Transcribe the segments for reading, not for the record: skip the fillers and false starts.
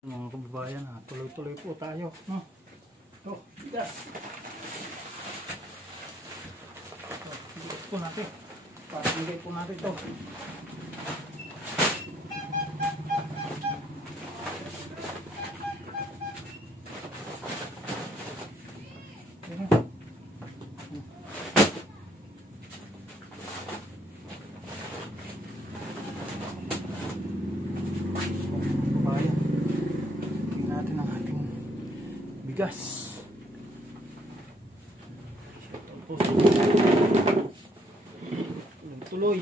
Mga kababayan, tuloy-tuloy po tayo, no? Ito, bigas. Bigas po natin. Patingay po natin ito. Bigas. Tuloy-tuloy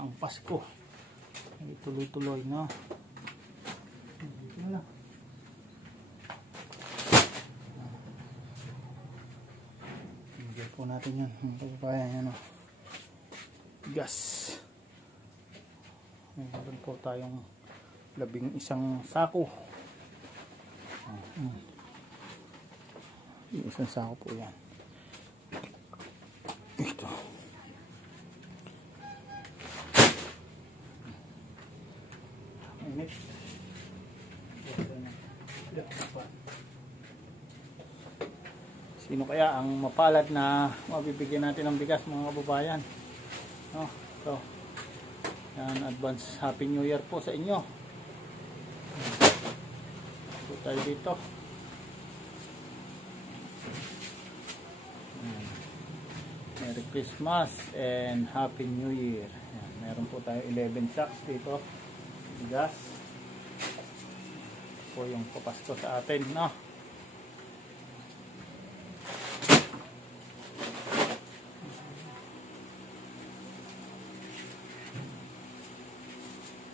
ang Pasko. Tuloy-tuloy na. Bigyan po natin yan. Kababayan yan, bigas. Meron po tayong 11 sako. Isang sako po yan. Ito. Init. Sino kaya ang mapalad na mabibigyan natin ng bigas, mga kababayan? No, so, yan, advance Happy New Year po sa inyo. So, tayo dito. Merry Christmas and Happy New Year. Ayan, meron po tayo 11 sacks dito. Bigas. Ito po yung papasko sa atin, no?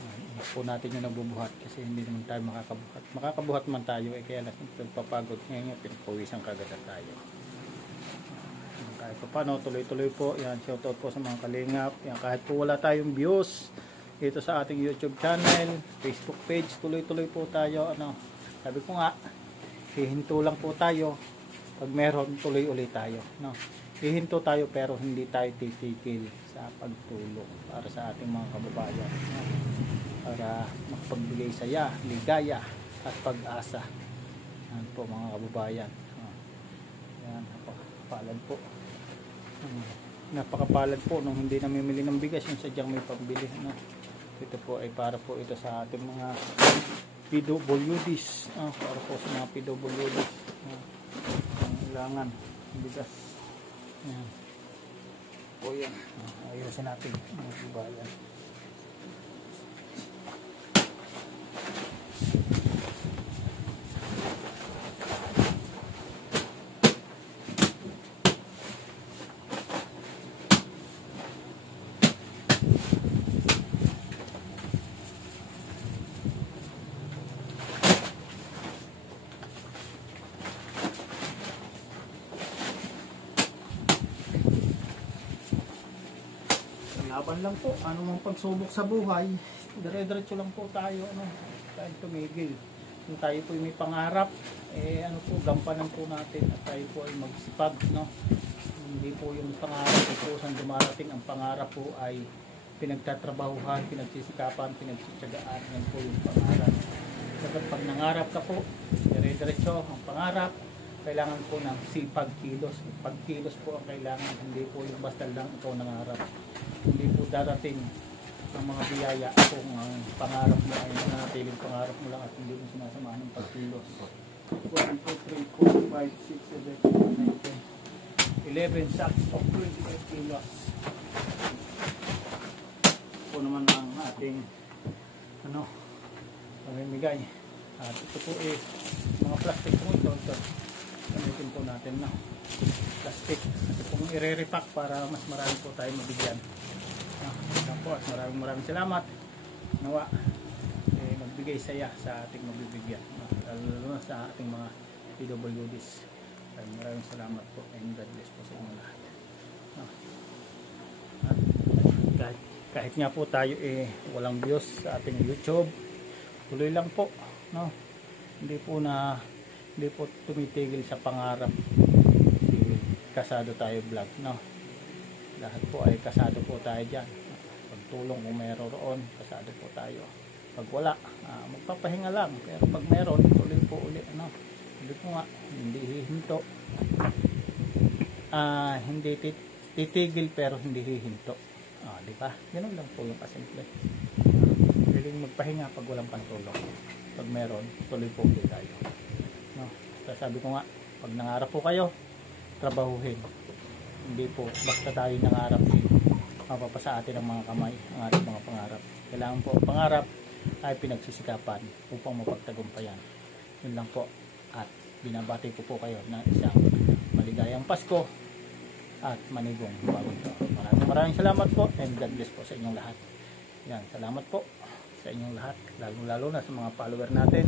Ayan po natin yung nagbubuhat kasi hindi naman tayo makakabuhat. Makakabuhat man tayo kaya lang nagpapagod. Ngayon pinagpawisan kagad tayo. Kahit pa paano, tuloy-tuloy po. Yan, shoutout po sa mga kalingap. Yan, kahit po wala tayong views dito sa ating YouTube channel, Facebook page, tuloy-tuloy po tayo. Ano, sabi ko nga, hihinto lang po tayo. Pag meron, tuloy ulit tayo. No? Hihinto tayo pero hindi tayo titigil sa pagtulong para sa ating mga kababayan. No? Para makapagbigay saya, ligaya at pag-asa. Yan po mga kababayan. Yan, napakapalad po. Napakapalad po nung hindi namimili ng bigas, yung sadyang may pambili, no? Ito po ay para po ito sa ating mga PWDs, para po sa mga PWDs, kailangan bigas. Yan po yan. Ayusin natin mga kababayan. Laban lang po, ano mang pagsubok sa buhay, dire-diretso lang po tayo, ano, tayo tumigil. Kung tayo po may pangarap, ano po, gampanan po natin at tayo po ay magsipag, no. Hindi po yung pangarap po saan dumarating, ang pangarap po ay pinagtatrabahuhan, pinagsisikapan, pinagtsitsagaan, yan po yung pangarap. Dapat pag nangarap ka po, dire-diretso ang pangarap, kailangan po ng sipag, kilos. Pagkilos po ang kailangan, hindi po yung basta lang ikaw nangarap. Hindi po darating ang mga biyaya kung ang pangarap mo ay nanatiling pangarap mo lang at hindi mo sinasamahan ng pagkilos. 1, 2, 3, 4, 5, 6, 7, 8, 9, 10, 11 sacks of 28 kilos. Ito po naman ang ating pamimigay. At ito po mga plastic po ito. Gamitin po natin, no? Plastic. Ito pong i-repack para mas marami po tayo mabigyan. Tapos maraming salamat. Nawa magbigay saya sa ating mabibigyan, lalo sa ating mga PWDs. Maraming salamat po and God bless po sa inyo lahat. Kahit nga po tayo walang views sa ating YouTube, tuloy lang po, no? Hindi po tumitigil sa pangarap. Kasado tayo vlog, no? Lahat po ay kasado po tayo dyan. Pagtulong kung mayroon roon, kasado po tayo. Pag wala, magpapahinga lang. Pero pag meron, tuloy po uli. Ano? Hindi po nga, hindi hihinto. Hindi titigil pero hindi hihinto. Di ba? Ganun lang po yung kasimple. Galing magpahinga pag walang pantulong. Pag meron, tuloy po ulit tayo. No? Sabi ko nga, pag nangarap po kayo, trabahuhin. Hindi po, basta tayo nangarap din, mapapasa atin ang mga kamay, ang ating mga pangarap. Kailangan po ang pangarap ay pinagsisikapan upang mapagtagumpayan. Yun lang po. At binabati ko po kayo ng isang maligayang Pasko at manigong bagong taon. Maraming salamat po and God bless po sa inyong lahat. Yan, salamat po sa inyong lahat, lalo na sa mga follower natin,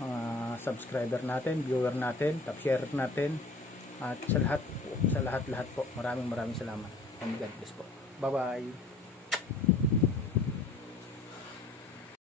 mga subscriber natin, viewer natin, top share natin, at sa lahat po, maraming salamat and God bless po. Bye bye.